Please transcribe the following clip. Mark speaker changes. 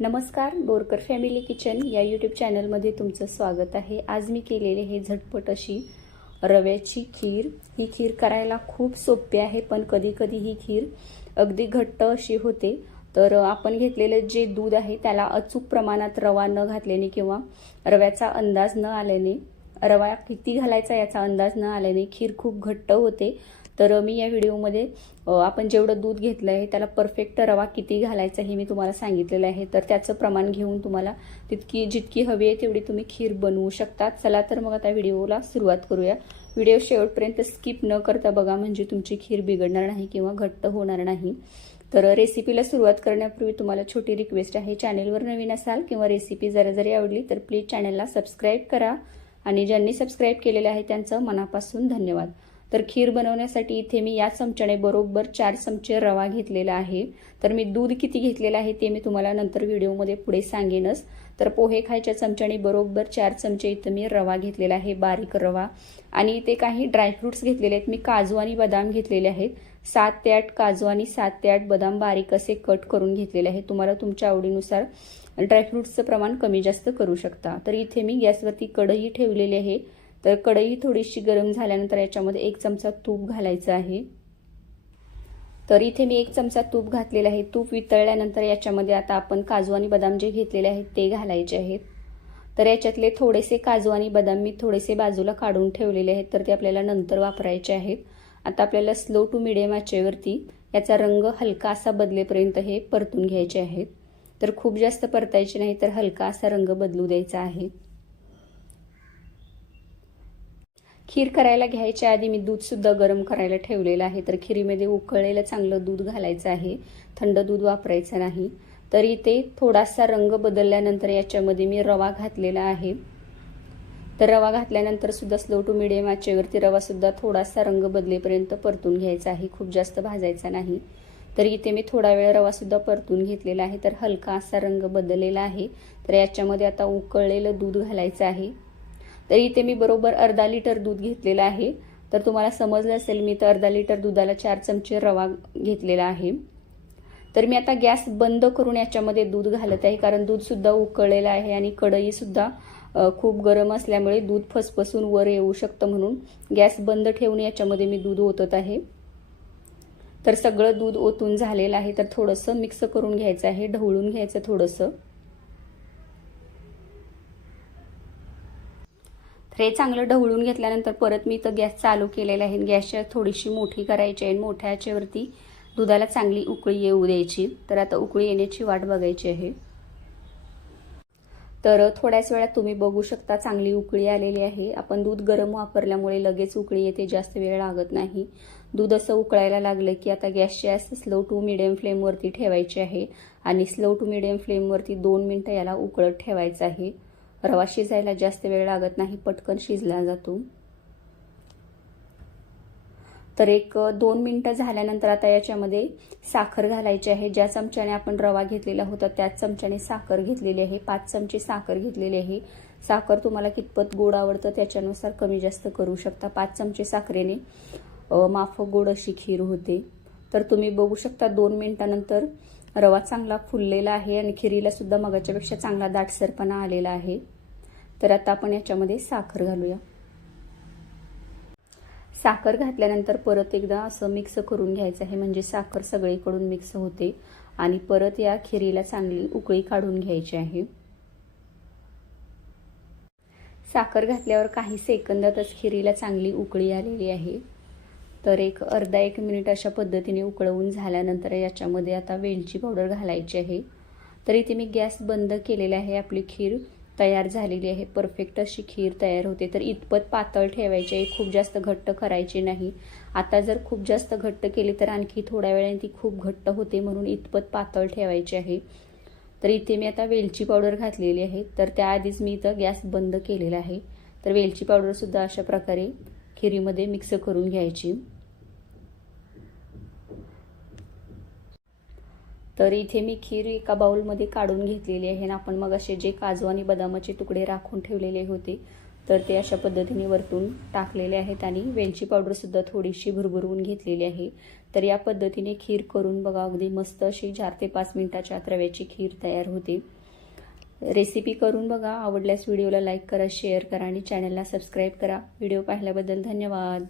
Speaker 1: नमस्कार Borkar family kitchen या YouTube चॅनलमध्ये तुमचं स्वागत आहे. आज मी केलेले हे झटपट अशी रव्याची खीर. ही खीर करायला खूप सोपी आहे पण कधी कधी ही खीर अगदी घट्ट अशी होते. तर आपण घेतलेलं जे दूध आहे त्याला अचूक प्रमाणात रवा न घातल्याने किंवा रव्याचा अंदाज न आल्याने रवा किती घालायचा याचा अंदाज न आल्याने खीर खूप घट्ट होते. तर मी या व्हिडिओमध्ये आपण जेवढं दूध घेतलं आहे त्याला परफेक्ट रवा किती घालायचा हे मी तुम्हाला सांगितलेलं आहे. तर त्याचं प्रमाण घेऊन तुम्हाला तितकी जितकी हवी आहे तेवढी तुम्ही खीर बनवू शकता. चला तर मग आता व्हिडिओला सुरुवात करूया. व्हिडिओ शेवटपर्यंत स्किप न करता बघा म्हणजे तुमची खीर बिघडणार नाही किंवा घट्ट होणार नाही. तर रेसिपीला सुरुवात करण्यापूर्वी तुम्हाला छोटी रिक्वेस्ट आहे चॅनेलवर नवीन असाल किंवा रेसिपी जरा जरी आवडली तर प्लीज चॅनलला सबस्क्राईब करा. आणि ज्यांनी सबस्क्राईब केलेले आहे त्यांचं मनापासून धन्यवाद. तर खीर बनवण्यासाठी इथे मी या चमच्याने बरोबर चार चमचे रवा घेतलेला आहे. तर मी दूध किती घेतलेलं आहे ते मी तुम्हाला नंतर व्हिडिओमध्ये पुढे सांगेनच. तर पोहे खायच्या चमच्याने बरोबर चार चमचे इथं मी रवा घेतलेला आहे बारीक रवा. आणि इथे काही ड्रायफ्रुट्स घेतलेले आहेत. मी काजू आणि बदाम घेतलेले आहेत. सात ते आठ काजू आणि सात ते आठ बदाम बारीक असे कट करून घेतलेले आहे तुम्हाला तुमच्या आवडीनुसार ड्रायफ्रुट्सचं प्रमाण कमी जास्त करू शकता. तर इथे मी गॅसवरती कढई ठेवलेली आहे. तर कढई थोडीशी गरम झाल्यानंतर याच्यामध्ये एक चमचा तूप घालायचं आहे. तर इथे मी एक चमचा तूप घातलेला आहे. तूप वितळल्यानंतर याच्यामध्ये आता आपण काजू आणि बदाम जे घेतलेले आहेत ते घालायचे आहेत. तर याच्यातले थोडेसे काजू आणि बदाम मी थोडेसे बाजूला काढून ठेवलेले आहेत. तर ते आपल्याला नंतर वापरायचे आहेत. आता आपल्याला स्लो टू मिडियम आचेवरती याचा रंग हलका असा बदलेपर्यंत हे परतून घ्यायचे आहेत. तर खूप जास्त परतायचे नाही तर हलका असा रंग बदलू द्यायचा आहे. खीर करायला घ्यायच्या आधी मी दूधसुद्धा गरम करायला ठेवलेलं आहे. तर खिरीमध्ये उकळलेलं चांगलं दूध घालायचं आहे. थंड दूध वापरायचं नाही. तर इथे थोडासा रंग बदलल्यानंतर याच्यामध्ये मी रवा घातलेला आहे. तर रवा घातल्यानंतर सुद्धा स्लो टू मिडियम आचेवरती रवासुद्धा थोडासा रंग बदलेपर्यंत परतून घ्यायचा आहे. खूप जास्त भाजायचा नाही. तर इथे मी थोडा वेळ रवासुद्धा परतून घेतलेला आहे. तर हलका असा रंग बदललेला आहे. तर याच्यामध्ये आता उकळलेलं दूध घालायचं आहे. तर इथे मी बरोबर अर्धा लिटर दूध घेतलेलं आहे. तर तुम्हाला समजलं असेल मी तर अर्धा लिटर दुधाला चार चमचे रवा घेतलेला आहे. तर मी आता गॅस बंद करून याच्यामध्ये दूध घालत आहे कारण दूधसुद्धा उकळलेलं आहे आणि कढईसुद्धा खूप गरम असल्यामुळे दूध फसफसून वर येऊ शकतं म्हणून गॅस बंद ठेवून याच्यामध्ये मी दूध ओतत आहे. तर सगळं दूध ओतून झालेलं आहे तर थोडंसं मिक्स करून घ्यायचं आहे ढवळून घ्यायचं थोडंसं. तर हे चांगलं ढवळून घेतल्यानंतर परत मी इथं गॅस चालू केलेला आहे. गॅसच्या थोडीशी मोठी करायची आहे मोठ्या याच्यावरती दुधाला चांगली उकळी येऊ द्यायची. तर आता उकळी येण्याची वाट बघायची आहे. तर थोड्याच वेळात तुम्ही बघू शकता चांगली उकळी आलेली आहे. आपण दूध गरम वापरल्यामुळे लगेच उकळी येते जास्त वेळ लागत नाही. दूध असं उकळायला लागलं की आता गॅसची गॅस स्लो टू मिडियम फ्लेमवरती ठेवायची आहे. आणि स्लो टू मिडियम फ्लेमवरती दोन मिनटं याला उकळत ठेवायचं आहे. रवा शिजायला जास्त वेळ लागत नाही पटकन शिजला जातो. तर एक दोन मिनटं झाल्यानंतर आता याच्यामध्ये साखर घालायची आहे. ज्या चमच्याने आपण रवा घेतलेला होता त्याच चमच्याने साखर घेतलेली आहे. पाच चमचे साखर घेतलेली आहे. साखर तुम्हाला कितपत गोड आवडतं त्याच्यानुसार कमी जास्त करू शकता. पाच चमचे साखरेने माफक गोड अशी खीर होते. तर तुम्ही बघू शकता दोन मिनिटानंतर रवा चांगला फुललेला आहे आणि खिरीला सुद्धा मगाच्यापेक्षा चांगला दाटसरपणा आलेला आहे. तर आता आपण याच्यामध्ये साखर घालूया. साखर घातल्यानंतर परत एकदा असं मिक्स करून घ्यायचं आहे. म्हणजे साखर सगळीकडून मिक्स होते. आणि परत या खिरीला चांगली उकळी काढून घ्यायची आहे. साखर घातल्यावर काही सेकंदातच खिरीला चांगली उकळी आलेली आहे. तर एक अर्धा एक मिनिट अशा पद्धतीने उकळवून झाल्यानंतर याच्यामध्ये आता वेलची पावडर घालायची आहे. तर इथे मी गॅस बंद केलेला आहे आपली खीर. तयार झालेली आहे. परफेक्ट अशी खीर तयार होते. तर इतपत पातळ ठेवायची आहे. खूप जास्त घट्ट करायची नाही. आता जर खूप जास्त घट्ट केली तर आणखी थोड्या वेळाने ती खूप घट्ट होते म्हणून इतपत पातळ ठेवायची आहे. तर इथे मी आता वेलची पावडर घातलेली आहे. तर त्याआधीच मी इथं गॅस बंद केलेला आहे. तर वेलची पावडरसुद्धा अशा प्रकारे खिरीमध्ये मिक्स करून घ्यायची. तर इथे मी खीर एका बाऊलमध्ये काढून घेतलेली आहे आणि आपण मग असे जे काजू आणि बदामाचे तुकडे राखून ठेवलेले होते तर ते अशा पद्धतीने वरतून टाकलेले आहेत आणि वेलची पावडरसुद्धा थोडीशी भुरभुरवून घेतलेली आहे. तर या पद्धतीने खीर करून बघा अगदी मस्त अशी चार ते पाच मिनिटाच्या आत रव्याची खीर तयार होते. रेसिपी करून बघा आवडल्यास व्हिडिओला लाईक करा शेअर करा आणि चॅनलला सबस्क्राईब करा. व्हिडिओ पाहिल्याबद्दल धन्यवाद.